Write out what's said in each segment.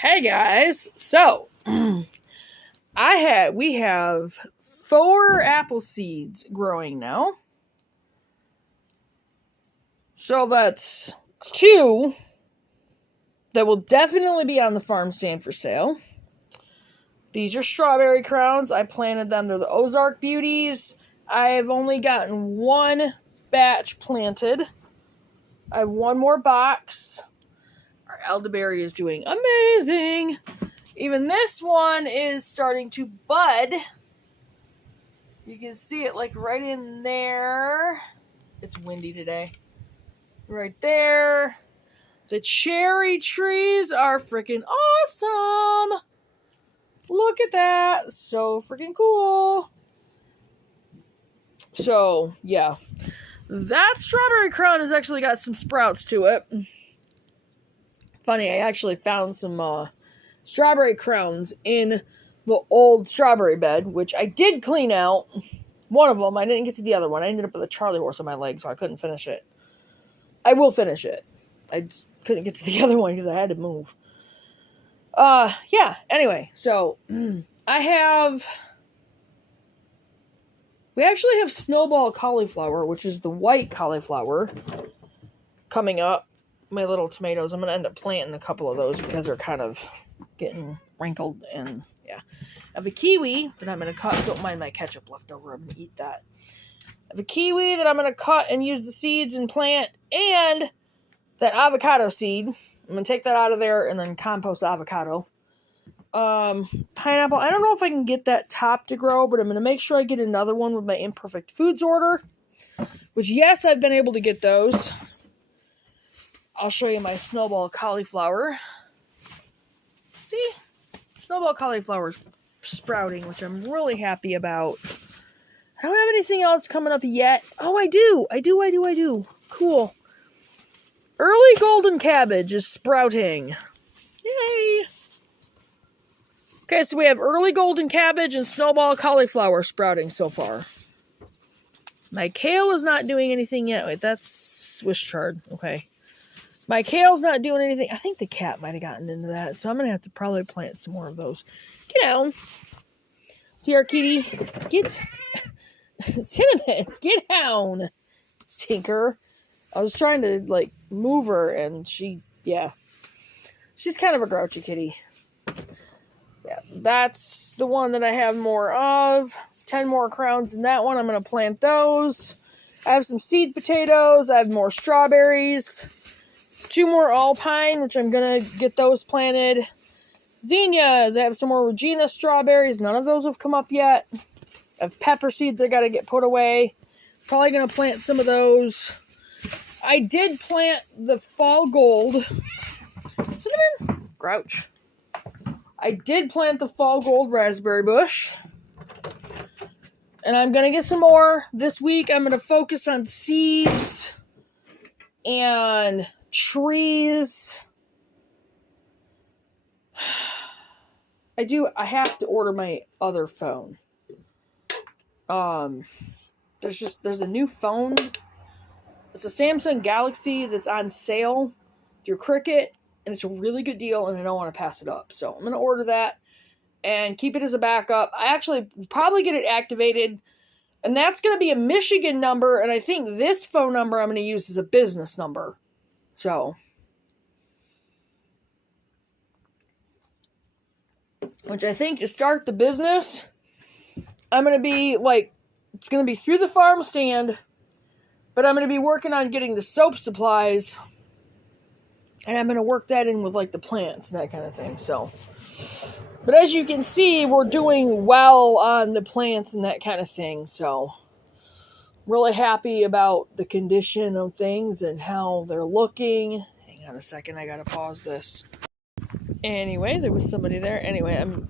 Hey guys, so we have 4 apple seeds growing now. So that's 2 that will definitely be on the farm stand for sale. These are strawberry crowns. I planted them. They're the Ozark Beauties. I've only gotten 1 batch planted. I have 1 more box. Our elderberry is doing amazing. Even this one is starting to bud. You can see it like right in there. It's windy today. Right there. The cherry trees are freaking awesome. Look at that. So freaking cool. So, yeah. That strawberry crown has actually got some sprouts to it. Funny, I actually found some strawberry crowns in the old strawberry bed, which I did clean out. One of them, I didn't get to the other one. I ended up with a Charlie horse on my leg, so I couldn't finish it. I will finish it. I just couldn't get to the other one because I had to move. Yeah, anyway, so we actually have snowball cauliflower, which is the white cauliflower, coming up. My little tomatoes. I'm going to end up planting a couple of those because they're kind of getting wrinkled and yeah. I have a kiwi that I'm going to cut. Don't mind my ketchup left over. I'm going to eat that. I have a kiwi that I'm going to cut and use the seeds and plant, and that avocado seed. I'm going to take that out of there and then compost the avocado. Pineapple. I don't know if I can get that top to grow, but I'm going to make sure I get another one with my Imperfect Foods order, which yes, I've been able to get those. I'll show you my snowball cauliflower. See? Snowball cauliflower sprouting, which I'm really happy about. I don't have anything else coming up yet. Oh, I do. Cool. Early golden cabbage is sprouting. Yay. Okay, so we have early golden cabbage and snowball cauliflower sprouting so far. My kale is not doing anything yet. Wait, that's Swiss chard. Okay. My kale's not doing anything. I think the cat might have gotten into that, so I'm going to have to probably plant some more of those. Get down. See our kitty? Get. Cinnamon, get down. Stinker. I was trying to, move her, and she's kind of a grouchy kitty. Yeah, that's the one that I have more of. 10 more crowns in that one. I'm going to plant those. I have some seed potatoes. I have more strawberries. 2 more alpine, which I'm going to get those planted. Zinnias. I have some more Regina strawberries. None of those have come up yet. I have pepper seeds I got to get put away. Probably going to plant some of those. I did plant the fall gold. Cinnamon? Grouch. I did plant the fall gold raspberry bush. And I'm going to get some more. This week I'm going to focus on seeds and trees. I have to order my other phone. There's a new phone. It's a Samsung Galaxy that's on sale through Cricket, and it's a really good deal, and I don't want to pass it up. So I'm going to order that and keep it as a backup. I actually probably get it activated, and that's going to be a Michigan number, and I think this phone number I'm going to use is a business number. So, which I think to start the business, I'm going to be it's going to be through the farm stand, but I'm going to be working on getting the soap supplies, and I'm going to work that in with the plants and that kind of thing. So, but as you can see, we're doing well on the plants and that kind of thing. So, really happy about the condition of things and how they're looking. Hang on a second, I gotta pause this. Anyway, there was somebody there. Anyway, I'm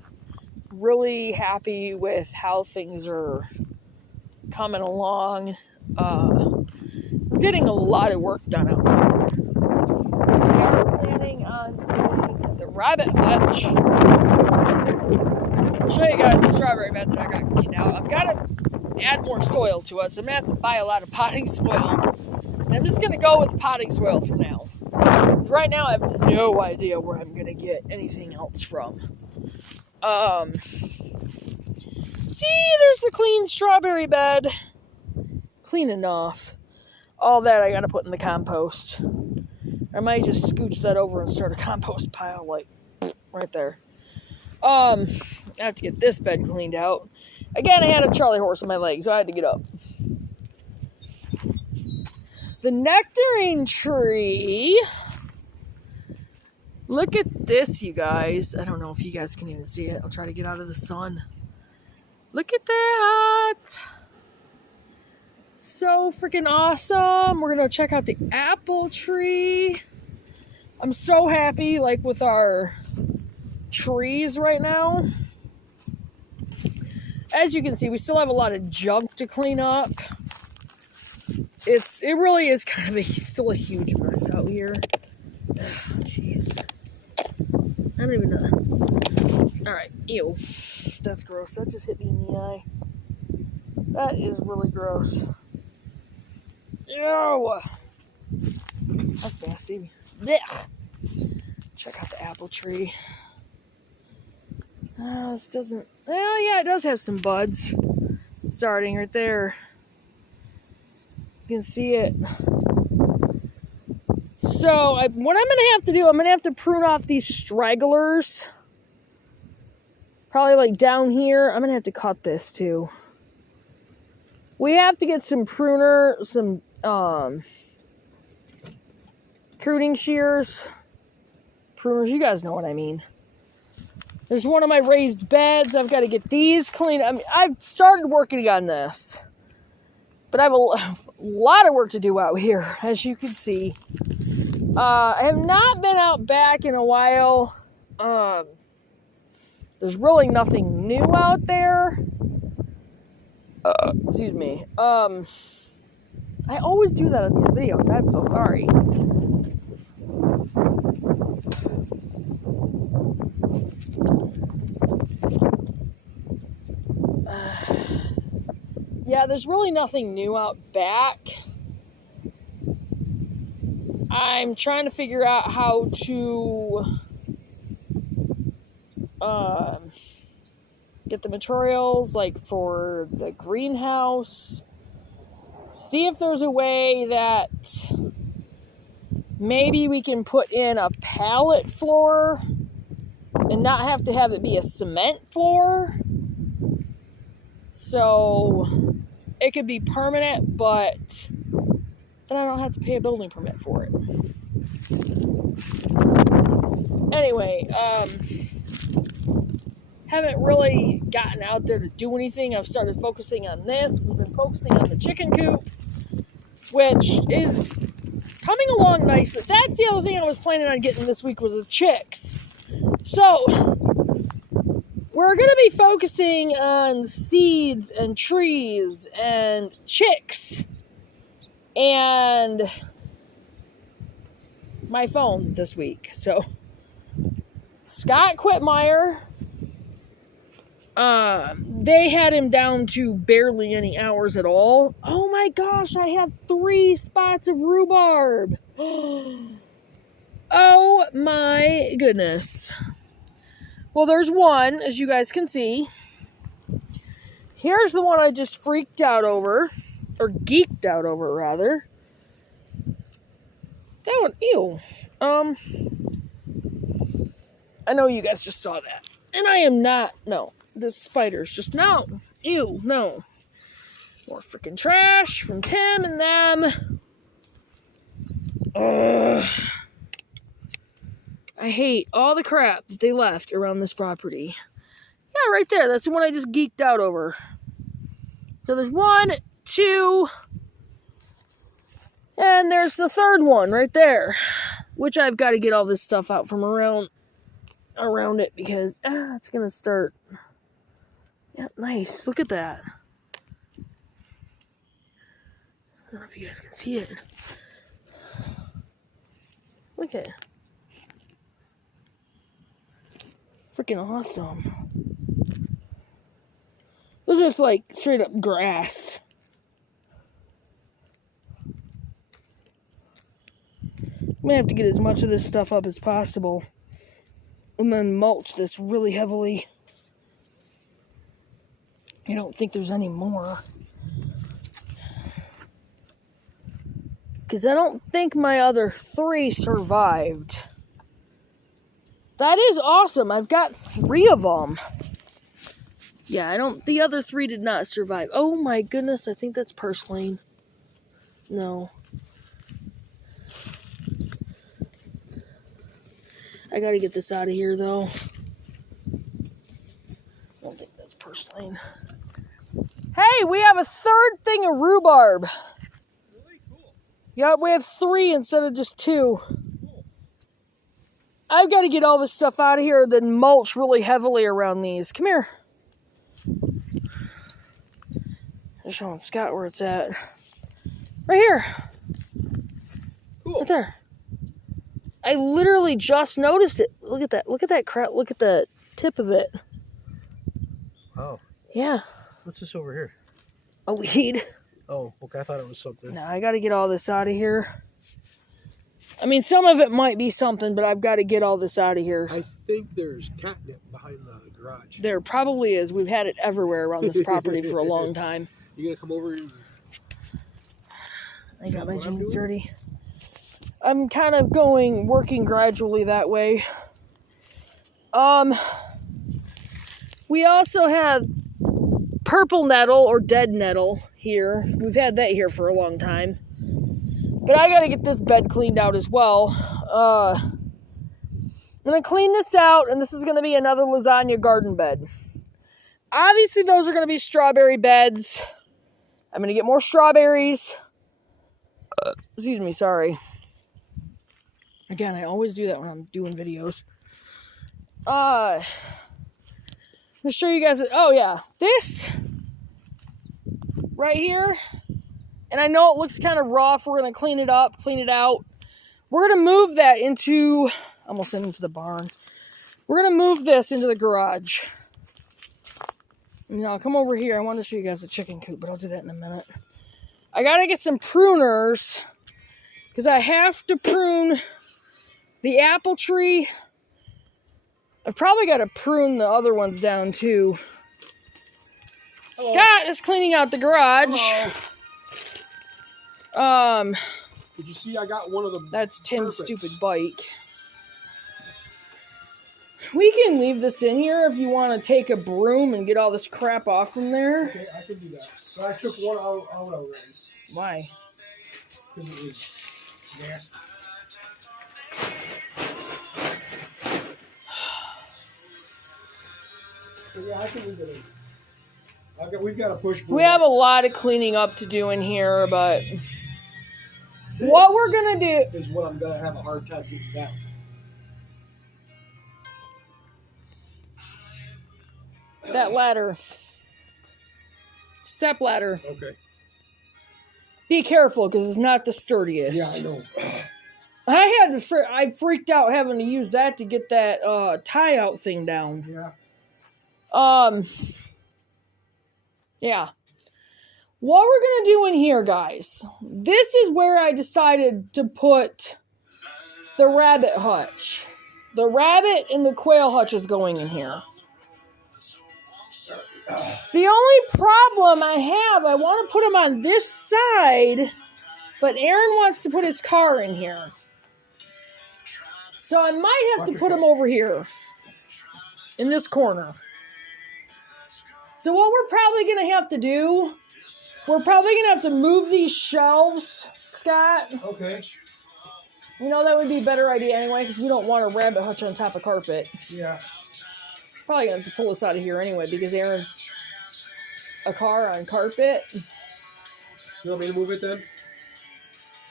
really happy with how things are coming along. We're getting a lot of work done out there. We are planning on doing the rabbit hutch. I'll show you guys the strawberry bed that I got cleaned out. I've got to add more soil to it, so I'm going to have to buy a lot of potting soil. And I'm just going to go with potting soil for now. Right now, I have no idea where I'm going to get anything else from. See, there's the clean strawberry bed. Clean enough. All that I got to put in the compost. I might just scooch that over and start a compost pile, like, right there. I have to get this bed cleaned out. Again, I had a Charlie horse on my leg, so I had to get up. The nectarine tree. Look at this, you guys. I don't know if you guys can even see it. I'll try to get out of the sun. Look at that. So freaking awesome. We're going to check out the apple tree. I'm so happy, like, with our trees right now. As you can see, we still have a lot of junk to clean up. It really is kind of still a huge mess out here. Jeez. I don't even know. Alright, ew. That's gross. That just hit me in the eye. That is really gross. Ew. That's nasty. Blech. Check out the apple tree. This doesn't... Well, yeah, it does have some buds starting right there. You can see it. So, what I'm going to have to do, I'm going to have to prune off these stragglers. Probably like down here. I'm going to have to cut this too. We have to get some some pruning shears. Pruners, you guys know what I mean. There's one of my raised beds. I've got to get these cleaned. I mean, I've started working on this. But I have a lot of work to do out here, as you can see. I have not been out back in a while. There's really nothing new out there. Excuse me. I always do that in these videos. I'm so sorry. Yeah, there's really nothing new out back. I'm trying to figure out how to get the materials, like, for the greenhouse. See if there's a way that maybe we can put in a pallet floor and not have to have it be a cement floor. So it could be permanent, but then I don't have to pay a building permit for it. Anyway, haven't really gotten out there to do anything. I've started focusing on this. We've been focusing on the chicken coop, which is coming along nicely. That's the other thing I was planning on getting this week, was the chicks. So we're going to be focusing on seeds and trees and chicks and my phone this week. So Scott Quitmeyer, they had him down to barely any hours at all. Oh my gosh, I have 3 spots of rhubarb. Oh my goodness. Well, there's one, as you guys can see. Here's the one I just freaked out over. Or geeked out over, rather. That one, ew. I know you guys just saw that. And I am not, no. This spider's just, no. Ew, no. More freaking trash from Tim and them. Ugh. I hate all the crap that they left around this property. Yeah, right there. That's the one I just geeked out over. So there's 1, 2, and there's the third one right there, which I've got to get all this stuff out from around it because it's going to start. Yeah, nice. Look at that. I don't know if you guys can see it. Look at it. Freaking awesome. They're just like straight up grass. I gonna have to get as much of this stuff up as possible. And then mulch this really heavily. I don't think there's any more. Because I don't think my other 3 survived. That is awesome. I've got 3 of them. Yeah, the other 3 did not survive. Oh my goodness, I think that's purslane. No. I gotta get this out of here though. I don't think that's purslane. Hey, we have a 3rd thing of rhubarb. Really cool. Yep, we have 3 instead of just 2. Cool. I've got to get all this stuff out of here, then mulch really heavily around these. Come here. I'm showing Scott where it's at. Right here. Cool. Right there. I literally just noticed it. Look at that. Look at that crap. Look at the tip of it. Oh. Yeah. What's this over here? A weed. Oh, okay. I thought it was something. No, I got to get all this out of here. I mean, some of it might be something, but I've got to get all this out of here. I think there's catnip behind the garage. There probably is. We've had it everywhere around this property for a long time. You gonna come over and... I got my jeans dirty. I'm kind of working gradually that way. We also have purple nettle or dead nettle here. We've had that here for a long time. But I gotta get this bed cleaned out as well. I'm gonna clean this out, and this is gonna be another lasagna garden bed. Obviously, those are gonna be strawberry beds. I'm gonna get more strawberries. Excuse me, sorry. Again, I always do that when I'm doing videos. I'm gonna show you guys. Oh yeah, this right here. And I know it looks kind of rough. We're gonna clean it up, clean it out. We're gonna move that into, almost into the barn. We're gonna move this into the garage. Now come over here. I want to show you guys the chicken coop, but I'll do that in a minute. I gotta get some pruners because I have to prune the apple tree. I've probably got to prune the other ones down too. Hello. Scott is cleaning out the garage. Hello. Did you see I got one of them? That's Tim's stupid bike. We can leave this in here if you want to take a broom and get all this crap off from there. Okay, I can do that. So I took one out already. Why? Because it was nasty. Yeah, I can leave it in. We've got a push broom. We have a lot of cleaning up to do in here, but what we're going to do is what I'm going to have a hard time getting down. That ladder. Step ladder. Okay. Be careful, because it's not the sturdiest. Yeah, I know. I freaked out having to use that to get that tie out thing down. Yeah. Yeah. What we're going to do in here, guys, this is where I decided to put the rabbit hutch. The rabbit and the quail hutch is going in here. The only problem I have, I want to put them on this side, but Aaron wants to put his car in here. So I might have to put them over here in this corner. So what we're probably going to have to do, we're probably going to have to move these shelves, Scott. Okay. You know, that would be a better idea anyway, because we don't want a rabbit hutch on top of carpet. Yeah. Probably going to have to pull this out of here anyway, because Aaron's a car on carpet. You want me to move it then?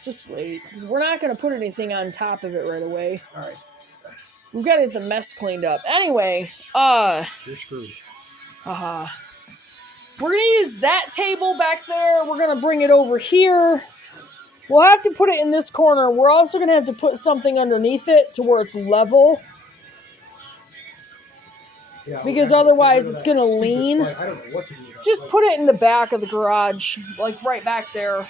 Just wait, because we're not going to put anything on top of it right away. All right. We've got to get the mess cleaned up. Anyway, you're screwed. We're going to use that table back there. We're going to bring it over here. We'll have to put it in this corner. We're also going to have to put something underneath it to where it's level. Yeah, because otherwise it's going to lean. I don't know what to do with that. Just put it in the back of the garage. Like right back there.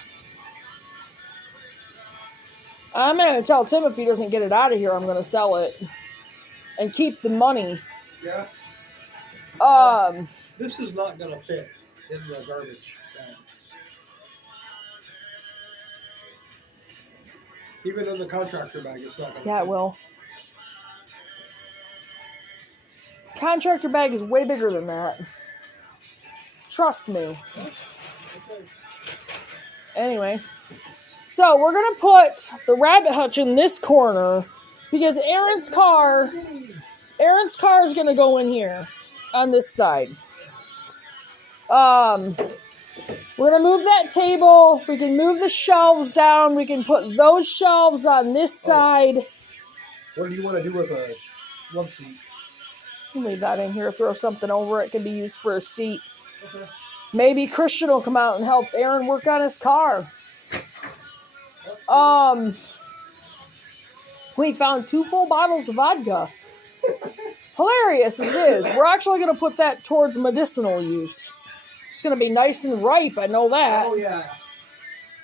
I'm going to tell Tim if he doesn't get it out of here, I'm going to sell it. And keep the money. Yeah. This is not going to fit in the garbage bag. Even in the contractor bag, it's not going to fit. Yeah, it will. Contractor bag is way bigger than that. Trust me. Okay. Anyway. So, we're going to put the rabbit hutch in this corner because Aaron's car is going to go in here on this side. We're going to move that table. We can move the shelves down. We can put those shelves on this side. What do you want to do with a love seat? Leave that in here. Throw something over it. It can be used for a seat. Okay. Maybe Christian will come out and help Aaron work on his car. We found 2 full bottles of vodka. Hilarious as it is. We're actually going to put that towards medicinal use. It's going to be nice and ripe. I know that. Oh, yeah.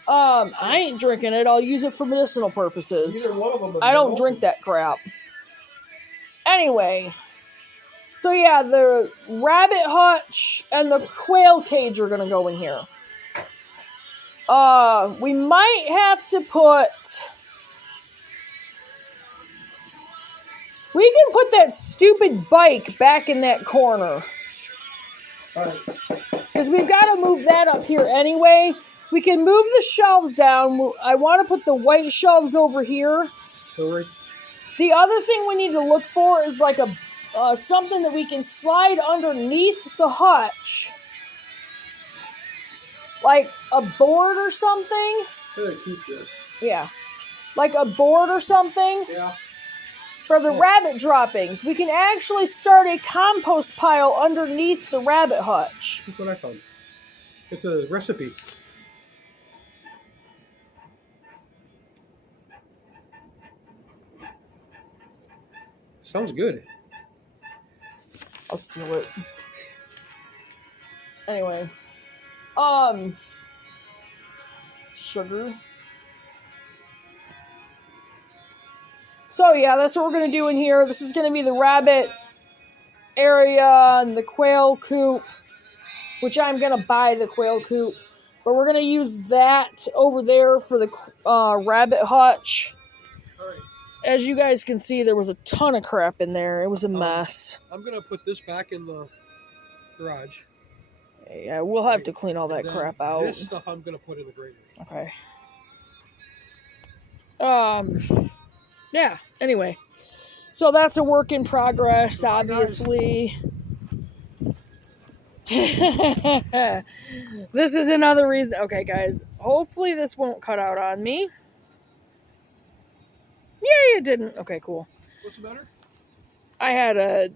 I ain't drinking it. I'll use it for medicinal purposes. Neither one of them I don't drink that crap. Anyway. So yeah, the rabbit hutch and the quail cage are going to go in here. We might have to put... We can put that stupid bike back in that corner. Alright. Because we've got to move that up here anyway. We can move the shelves down. I want to put the white shelves over here. Sorry. The other thing we need to look for is like a something that we can slide underneath the hutch. Like a board or something. I'm going to keep this. Yeah. Like a board or something. Yeah. For the rabbit droppings. We can actually start a compost pile underneath the rabbit hutch. That's what I found. It's a recipe. Sounds good. I'll steal it. Anyway. Sugar. So yeah, that's what we're going to do in here. This is going to be the rabbit area and the quail coop, which I'm going to buy the quail coop. But we're going to use that over there for the rabbit hutch. All right. As you guys can see, there was a ton of crap in there. It was a mess. I'm going to put this back in the garage. Yeah, we'll have to clean all that crap out. This stuff I'm going to put in the grader. Okay. Yeah, anyway. So that's a work in progress, obviously. This is another reason. Okay, guys. Hopefully this won't cut out on me. Yay, it didn't. Okay, cool. What's the matter? I had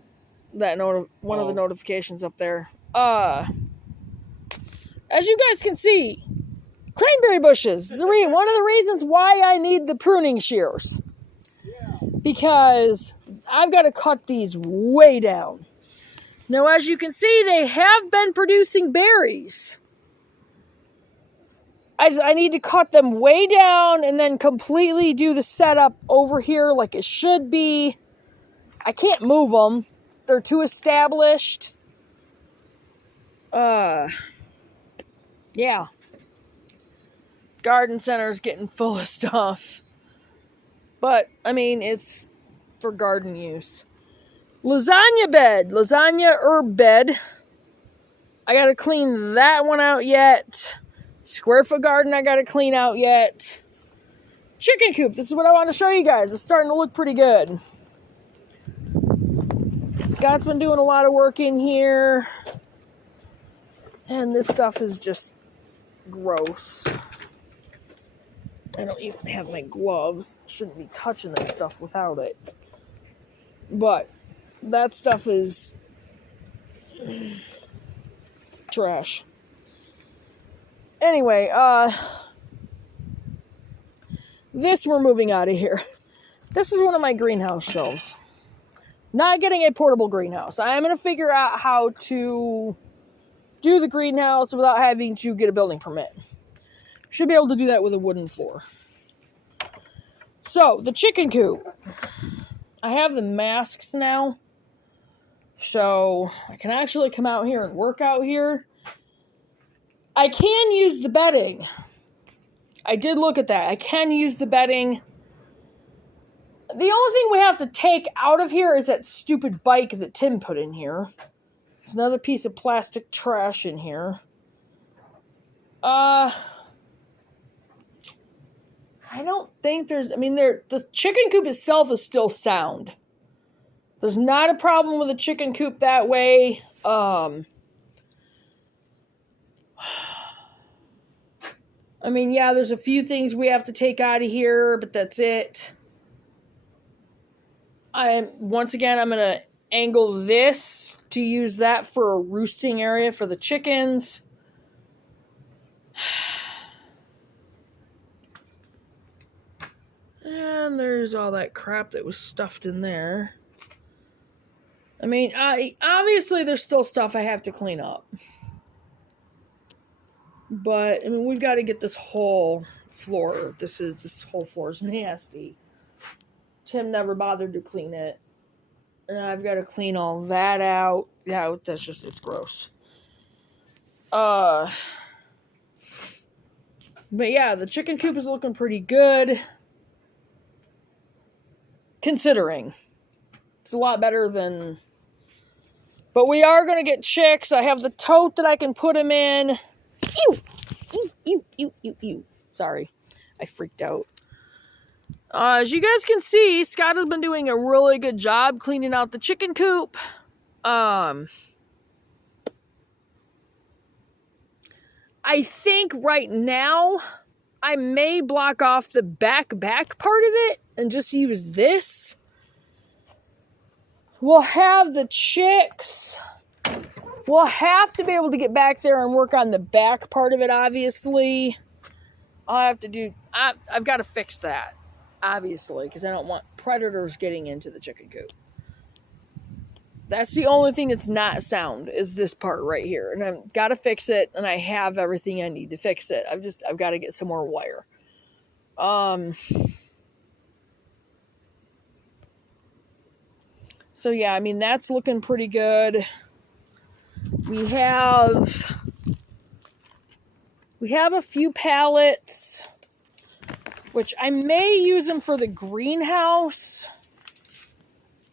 one of the notifications up there. As you guys can see, cranberry bushes. One of the reasons why I need the pruning shears. Yeah. Because I've got to cut these way down. Now, as you can see, they have been producing berries. I need to cut them way down and then completely do the setup over here like it should be. I can't move them. They're too established. Yeah. Garden center's getting full of stuff. But, I mean, it's for garden use. Lasagna herb bed. I gotta clean that one out yet. Square foot garden I gotta clean out yet. Chicken coop, this is what I want to show you guys. It's starting to look pretty good. Scott's been doing a lot of work in here. And this stuff is just gross. I don't even have my gloves. Shouldn't be touching that stuff without it. But that stuff is trash. Anyway, this we're moving out of here. This is one of my greenhouse shelves. Not getting a portable greenhouse. I am going to figure out how to do the greenhouse without having to get a building permit. Should be able to do that with a wooden floor. So, the chicken coop. I have the masks now. So, I can actually come out here and work out here. I can use the bedding. I did look at that. I can use the bedding. The only thing we have to take out of here is that stupid bike that Tim put in here. There's another piece of plastic trash in here. I don't think there's... I mean, the chicken coop itself is still sound. There's not a problem with the chicken coop that way. I mean, yeah, there's a few things we have to take out of here, but that's it. Once again, I'm going to angle this to use that for a roosting area for the chickens. And there's all that crap that was stuffed in there. I mean, obviously there's still stuff I have to clean up. But, I mean, we've got to get this whole floor. This whole floor is nasty. Tim never bothered to clean it. And I've got to clean all that out. Yeah, it's gross. But yeah, the chicken coop is looking pretty good. Considering. It's a lot better than... But we are going to get chicks. I have the tote that I can put them in. Ew. Sorry. I freaked out. As you guys can see, Scott has been doing a really good job cleaning out the chicken coop. I think right now I may block off the back part of it and just use this. We'll have the chicks. We'll have to be able to get back there and work on the back part of it, obviously. I've got to fix that, obviously, because I don't want predators getting into the chicken coop. That's the only thing that's not sound, is this part right here. And I've got to fix it, and I have everything I need to fix it. I've got to get some more wire. So yeah, I mean, that's looking pretty good. We have a few pallets, which I may use them for the greenhouse.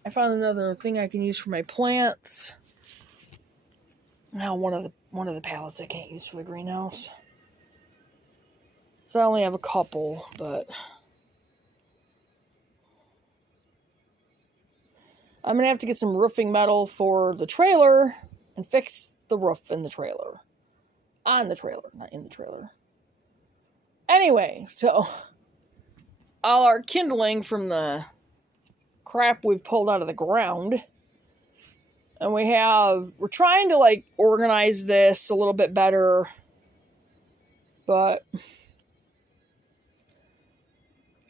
I found another thing I can use for my plants. Now, one of the pallets I can't use for the greenhouse. So I only have a couple, but I'm going to have to get some roofing metal for the trailer and fix the roof in the trailer. On the trailer, not in the trailer. Anyway, so all our kindling from the crap we've pulled out of the ground. And we're trying to like organize this a little bit better. But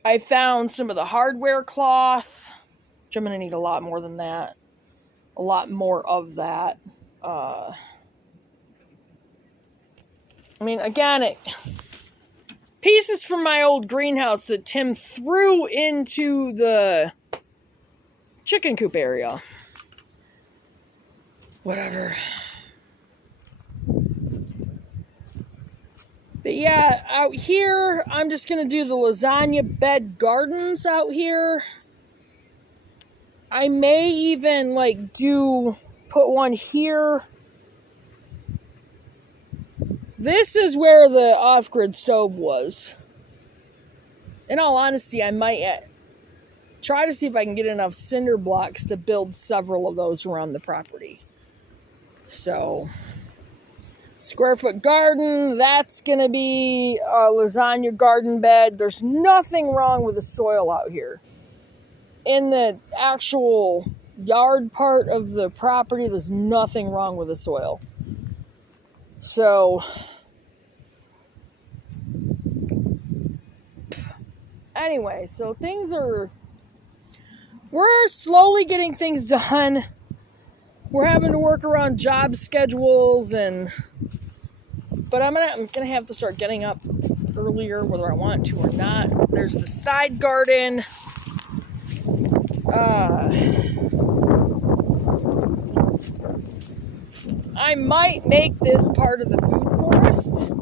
I found some of the hardware cloth, which I'm going to need a lot more than that. A lot more of that. I mean, again, pieces from my old greenhouse that Tim threw into the chicken coop area. Whatever. But yeah, out here, I'm just going to do the lasagna bed gardens out here. I may even, like, put one here. This is where the off-grid stove was. In all honesty, I might try to see if I can get enough cinder blocks to build several of those around the property. So, square foot garden, that's going to be a lasagna garden bed. There's nothing wrong with the soil out here. In the actual yard part of the property, there's nothing wrong with the soil. So, anyway, so we're slowly getting things done. We're having to work around job schedules but I'm gonna have to start getting up earlier, whether I want to or not. There's the side garden. I might make this part of the food forest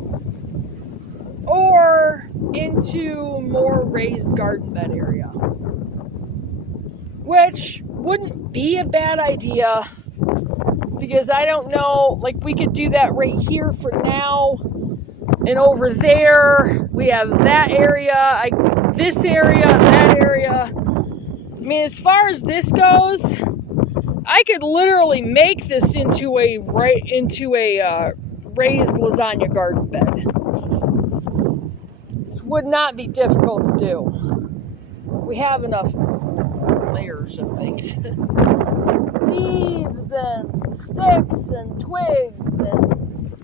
or into more raised garden bed area, which wouldn't be a bad idea, because I don't know, like we could do that right here for now, and over there we have that area, this area, that area. I mean, as far as this goes, I could literally make this into a raised lasagna garden bed. Which would not be difficult to do. We have enough layers of things. Leaves and sticks and twigs, and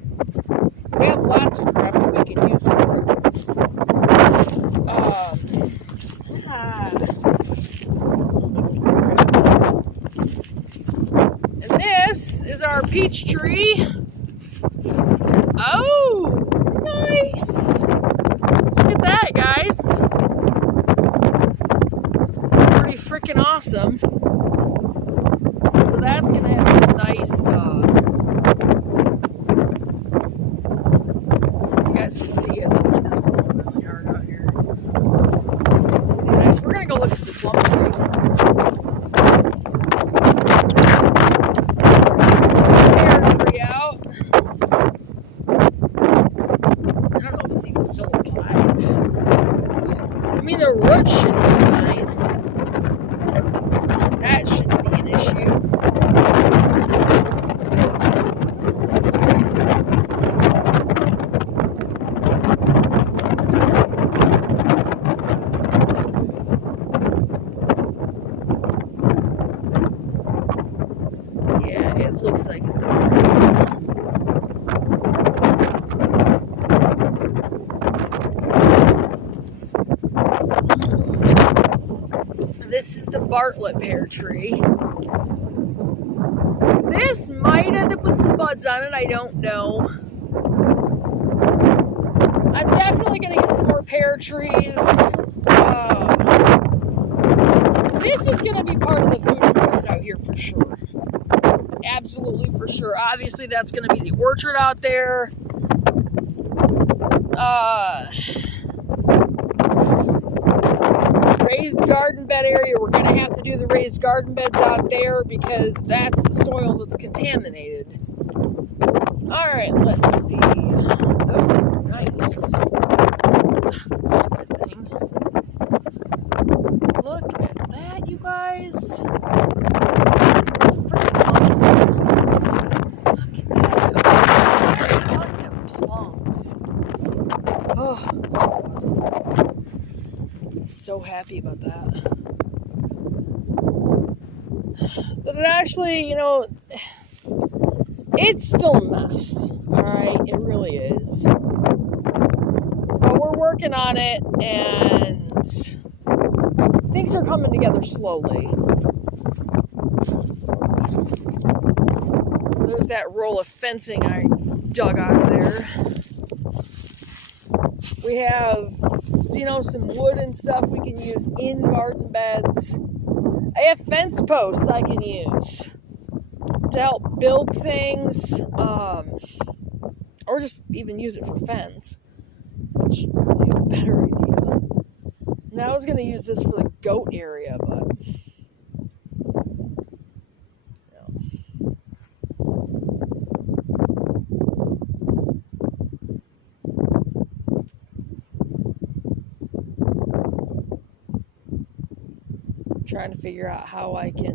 we have lots of crap that we can use for it. And this is our peach tree. Oh, nice. Look at that, guys. Pretty freaking awesome. So that's going to have some nice, you guys can see it. The wind is blowing really hard out here. Nice. We're going to go look at the plum tree. Still alive. I mean, the root should be fine. That shouldn't be an issue. Yeah, it looks like it's alright. This is the Bartlett pear tree. This might end up with some buds on it, I don't know. I'm definitely going to get some more pear trees. This is going to be part of the food forest out here for sure. Absolutely for sure. Obviously that's going to be the orchard out there. Raised garden bed area, we're going to have to do the raised garden beds out there because that's the soil that's contaminated. Alright, let's see. Oh, nice. Good thing. Look at that, you guys. Freaking awesome. Look at that. Look at plums. Oh, so happy about that. But it actually, you know, it's still a mess. Alright, it really is. But we're working on it, and things are coming together slowly. There's that roll of fencing I dug out of there. We have, you know, some wood and stuff we can use in garden beds. I have fence posts I can use to help build things, or just even use it for fence, which would be a better idea. And I was going to use this for the goat area, but trying to figure out how I can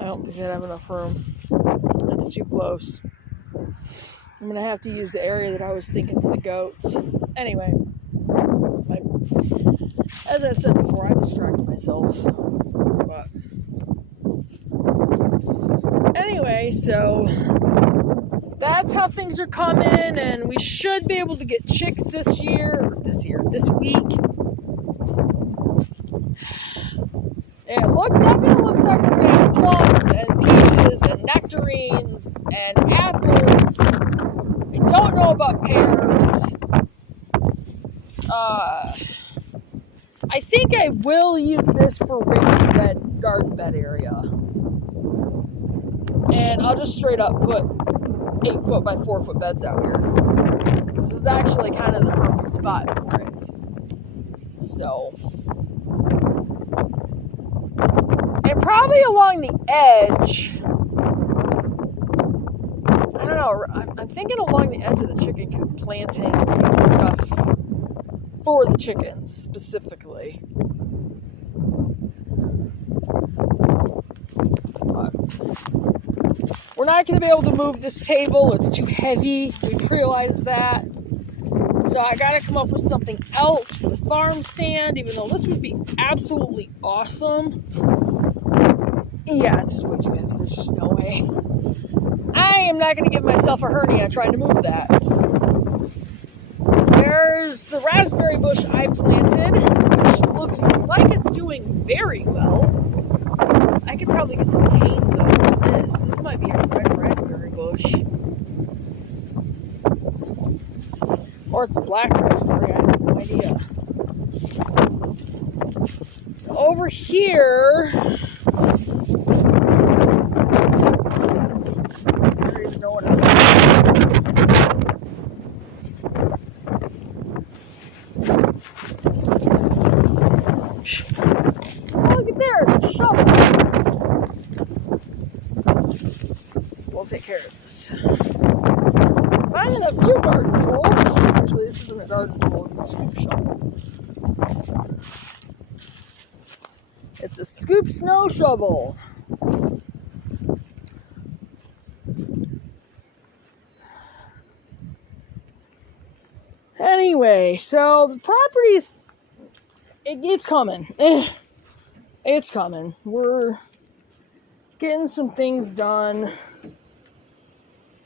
I don't think I have enough room. That's too close. I'm gonna have to use the area that I was thinking for the goats. Anyway, as I've said before, I distracted myself. But anyway, so that's how things are coming, and we should be able to get chicks this week. And definitely looks like we're going to have plums and peaches and nectarines and apples. I don't know about pears. I think I will use this for raised garden bed area. And I'll just straight up put 8-foot by 4-foot beds out here. This is actually kind of the perfect spot for it. So, and probably along the edge, I don't know, I'm thinking along the edge of the chicken coop, planting stuff for the chickens specifically. But we're not going to be able to move this table. It's too heavy. We've realized that. So I got to come up with something else for the farm stand, even though this would be absolutely awesome. Yeah, it's just way too heavy. There's just no way. I am not going to give myself a hernia trying to move that. There's the raspberry bush I planted, which looks like it's doing very well. I could probably get some canes out of this. This might be a red raspberry bush. Or it's black raspberry, I have no idea. Over here, there is no one else. Oh, look at there, it's a shovel. We'll take care of this. Finding a few garden tools. Actually, this isn't a garden tool, it's a scoop shovel. It's a scoop snow shovel. Anyway, so the property's, it's coming. It's coming. We're getting some things done.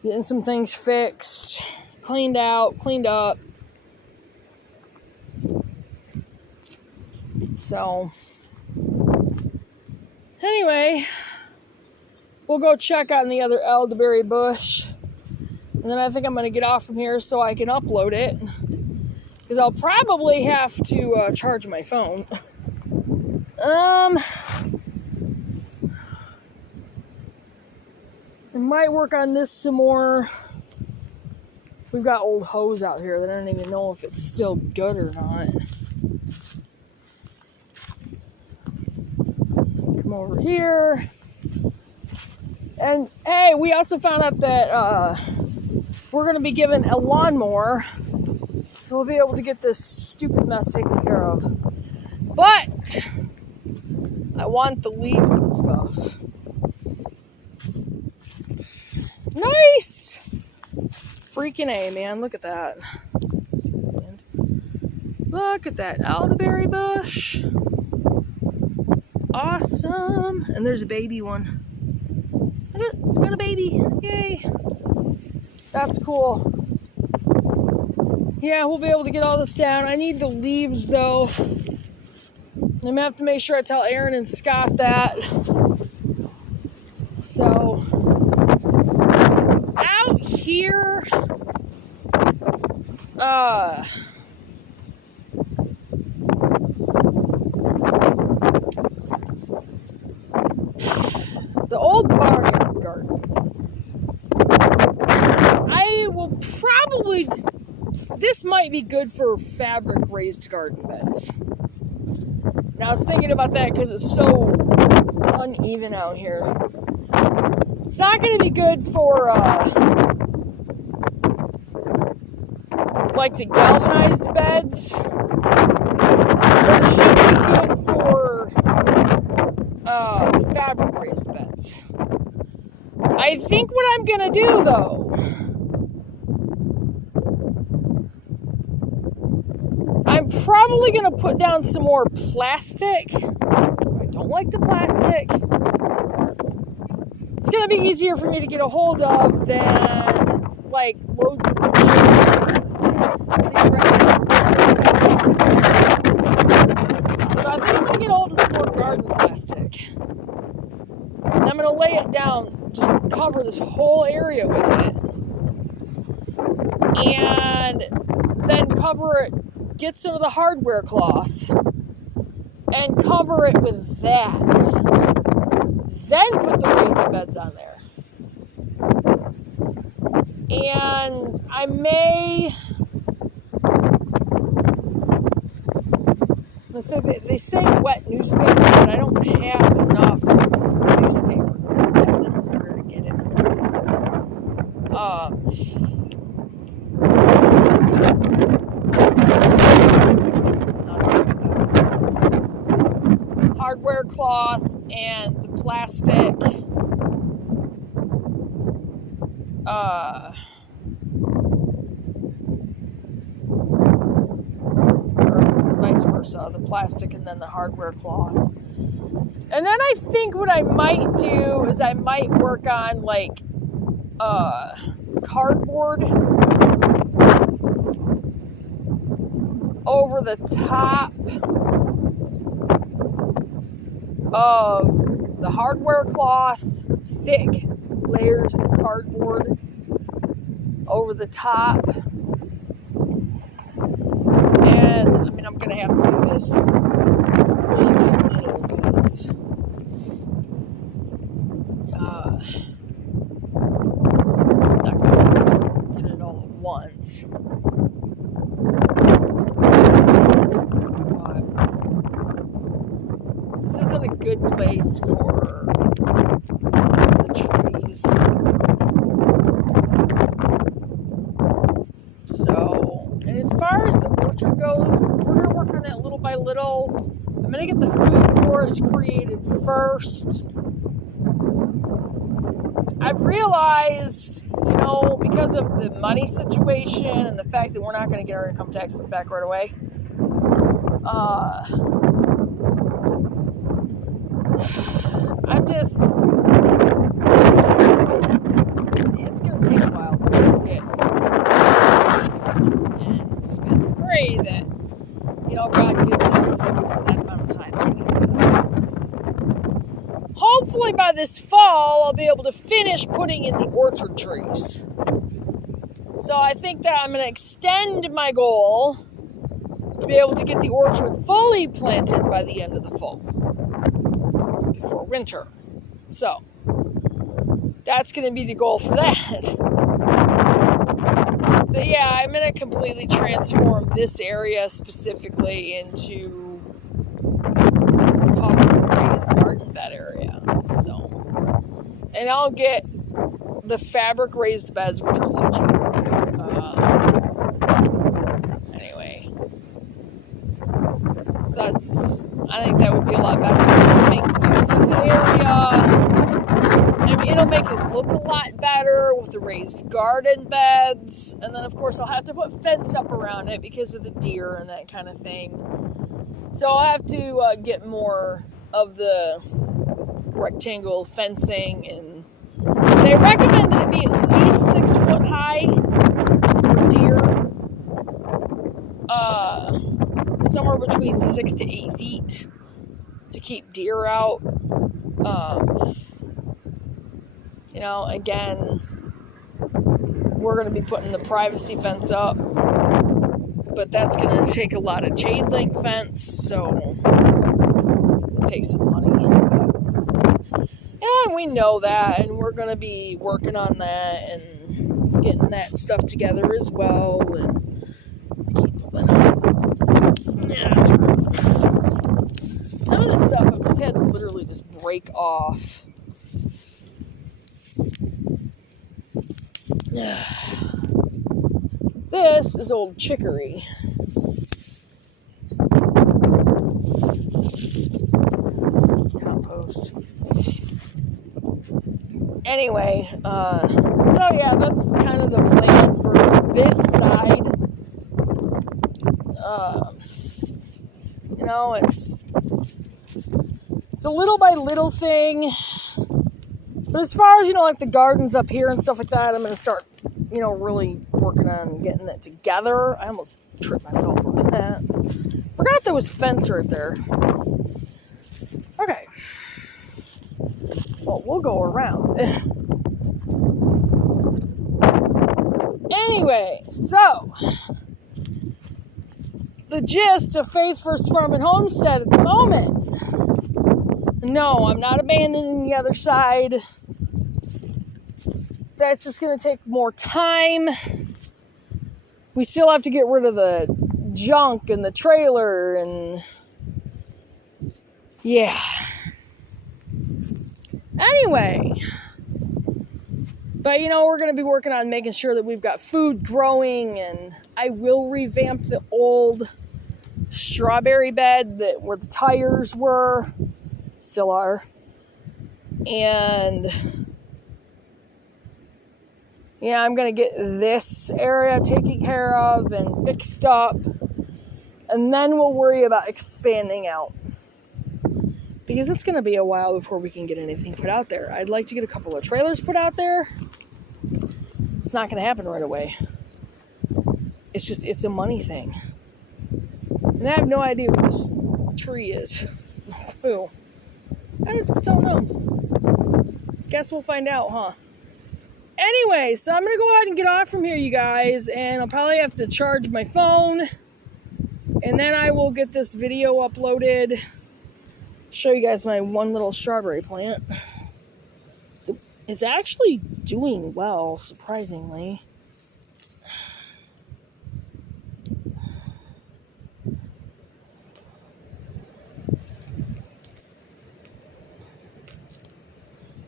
Getting some things fixed. Cleaned out, cleaned up. So, anyway, we'll go check on the other elderberry bush. And then I think I'm going to get off from here so I can upload it. Because I'll probably have to charge my phone. I might work on this some more. We've got old hose out here that I don't even know if it's still good or not. Come over here. And hey, we also found out that we're going to be given a lawnmower. So we'll be able to get this stupid mess taken care of. But I want the leaves and stuff. Nice! Freaking A, man. Look at that. Look at that elderberry bush. Awesome. And there's a baby one. Look at it. It's got a baby. Yay. That's cool. Yeah, we'll be able to get all this down. I need the leaves, though. I'm going to have to make sure I tell Aaron and Scott that. So, out here, the old barnyard garden. I will probably... This might be good for fabric raised garden beds. Now I was thinking about that because it's so uneven out here. It's not going to be good for like the galvanized beds, but it should be good for fabric raised beds. I think what I'm going to do though, I'm probably going to put down some more plastic. I don't like the plastic. It's going to be easier for me to get a hold of than like loads of wood chips and things. At least so I think I'm gonna get hold of some more garden plastic. And I'm gonna lay it down, just cover this whole area with it. And then cover it, get some of the hardware cloth and cover it with that. Then put the raised beds on there. And I may, they say wet newspaper, but I don't have enough newspaper. I don't know where to get it. Hardware cloth and the plastic. Or vice versa, the plastic and then the hardware cloth. And then I think what I might do is I might work on like cardboard over the top of the hardware cloth, thick layers of cardboard over the top. And I mean, I'm gonna have to do this little by little because I'm not gonna get it all at once. But this isn't a good place for the trees. So, and as far as the orchard goes, we're going to work on it little by little. I'm going to get the food forest created first. I've realized, because of the money situation and the fact that we're not going to get our income taxes back right away, it's going to take a while for us to get, and I'm just going to pray that, God gives us that amount of time. Hopefully by this fall, I'll be able to finish putting in the orchard trees. So I think that I'm going to extend my goal to be able to get the orchard fully planted by the end of the fall, before winter. So that's going to be the goal for that. But yeah, I'm going to completely transform this area specifically into covered raised garden bed area. So, and I'll get the fabric raised beds, which are a lot cheaper. Anyway, I think that would be a lot better to make use of the area. I mean, it'll make it look a lot better with the raised garden beds. And then, of course, I'll have to put fence up around it because of the deer and that kind of thing. So I'll have to get more of the rectangle fencing. And they recommend that it be at least 6 foot high for deer. Somewhere between 6 to 8 feet to keep deer out. Again, we're going to be putting the privacy fence up, but that's going to take a lot of chain link fence, so it'll take some money. And we know that, and we're going to be working on that and getting that stuff together as well. And I keep pulling up. Yeah, some of this stuff I've just had to literally just break off. This is old chicory. Compost. Anyway, so yeah, that's kind of the plan for this side. It's a little by little thing. But as far as, like the gardens up here and stuff like that, I'm going to start, really working on getting it together. I almost tripped myself over that. Forgot there was fence right there. Okay. Well, we'll go around. Anyway, so the gist of Faith First Farm and Homestead at the moment. No, I'm not abandoning the other side. That's just going to take more time. We still have to get rid of the junk and the trailer and yeah. Anyway, but we're going to be working on making sure that we've got food growing, and I will revamp the old strawberry bed where the tires were, still are, and I'm going to get this area taken care of and fixed up, and then we'll worry about expanding out. Because it's going to be a while before we can get anything put out there. I'd like to get a couple of trailers put out there. It's not going to happen right away. It's a money thing. And I have no idea what this tree is. Ooh. I just don't know. Guess we'll find out, huh? Anyway, so I'm going to go ahead and get off from here, you guys. And I'll probably have to charge my phone. And then I will get this video uploaded. Show you guys my one little strawberry plant. It's actually doing well, surprisingly.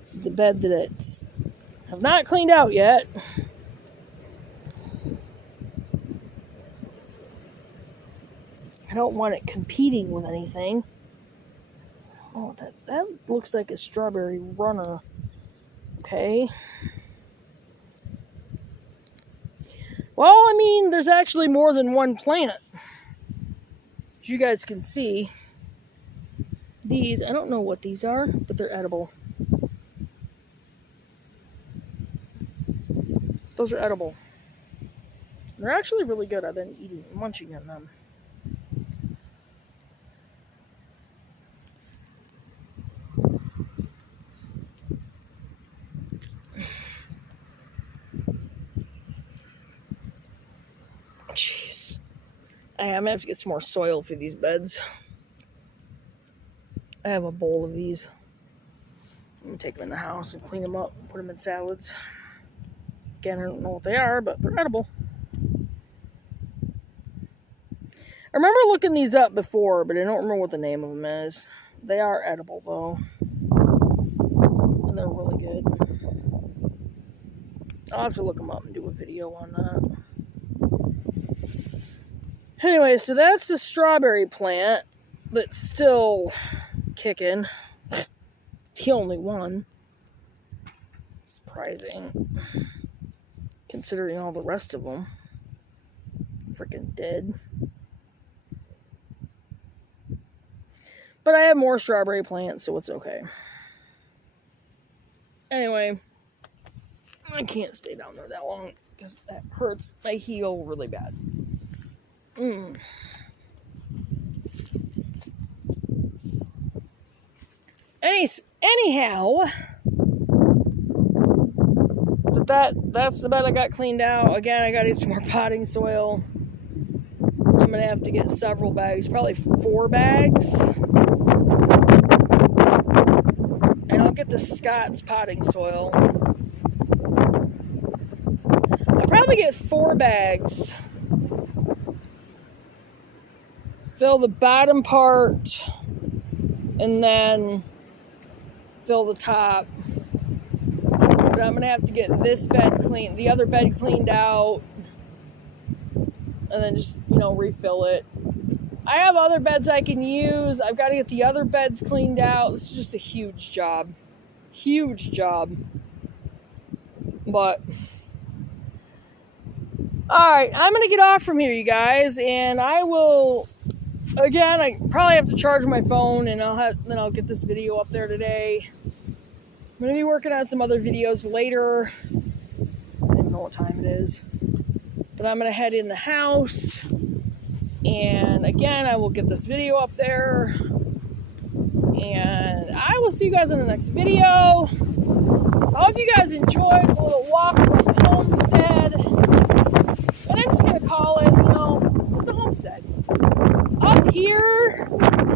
This is the bed that it's have not cleaned out yet. I don't want it competing with anything. Oh, that looks like a strawberry runner. Okay. Well, I mean, there's actually more than one plant. As you guys can see, these, I don't know what these are, but they're edible. Those are edible. They're actually really good. I've been munching on them. Jeez. I'm gonna have to get some more soil for these beds. I have a bowl of these. I'm gonna take them in the house and clean them up, put them in salads. Again, I don't know what they are, but they're edible. I remember looking these up before, but I don't remember what the name of them is. They are edible, though. And they're really good. I'll have to look them up and do a video on that. Anyway, so that's the strawberry plant that's still kicking. The only one. Surprising. Considering all the rest of them. Freaking dead. But I have more strawberry plants, so it's okay. Anyway, I can't stay down there that long because that hurts my heel really bad. Anyhow, but that's the bed I got cleaned out. Again, I got to get some more potting soil. I'm gonna have to get several bags, probably 4 bags. And I'll get the Scott's potting soil. I'll probably get 4 bags. Fill the bottom part and then fill the top. But I'm gonna have to get this bed cleaned, the other bed cleaned out, and then just, refill it. I have other beds I can use. I've got to get the other beds cleaned out. This is just a huge job. Huge job. But alright, I'm gonna get off from here, you guys, and I will. Again, I probably have to charge my phone, and then I'll get this video up there today. I'm going to be working on some other videos later. I don't know know what time it is. But I'm going to head in the house. And again, I will get this video up there. And I will see you guys in the next video. I hope you guys enjoyed the little walk around the homestead. And I'm just going to call it, it's the homestead. Up here,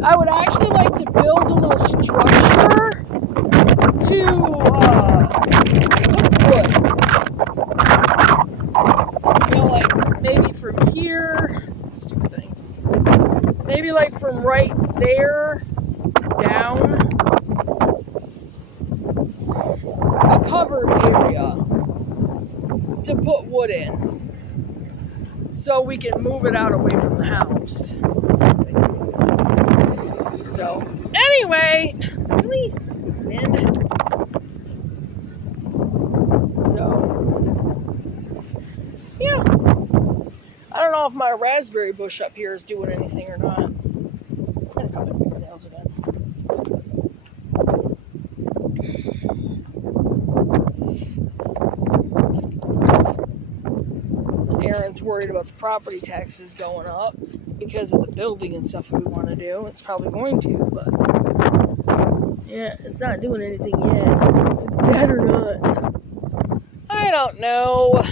I would actually like to build a little structure to put wood. Like maybe from here, stupid thing. Maybe like from right there down, a covered area to put wood in, so we can move it out away from the house. So anyway, really stupid wind. Yeah, I don't know if my raspberry bush up here is doing anything or not. I'm gonna cut my fingernails again. Aaron's worried about the property taxes going up because of the building and stuff that we want to do. It's probably going to, but yeah, it's not doing anything yet. If it's dead or not, I don't know.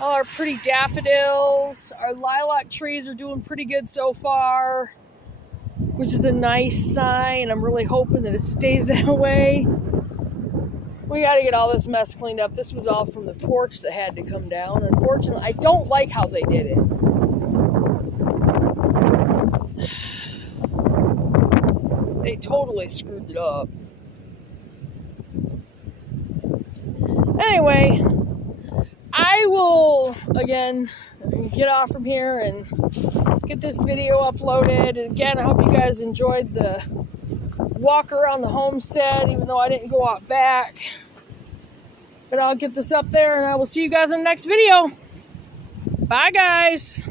All our pretty daffodils, our lilac trees are doing pretty good so far, which is a nice sign. I'm really hoping that it stays that way. We got to get all this mess cleaned up. This was all from the porch that had to come down. Unfortunately, I don't like how they did it. They totally screwed it up. Anyway, I will, again, get off from here and get this video uploaded. And again, I hope you guys enjoyed the walk around the homestead, even though I didn't go out back. But I'll get this up there, and I will see you guys in the next video. Bye, guys.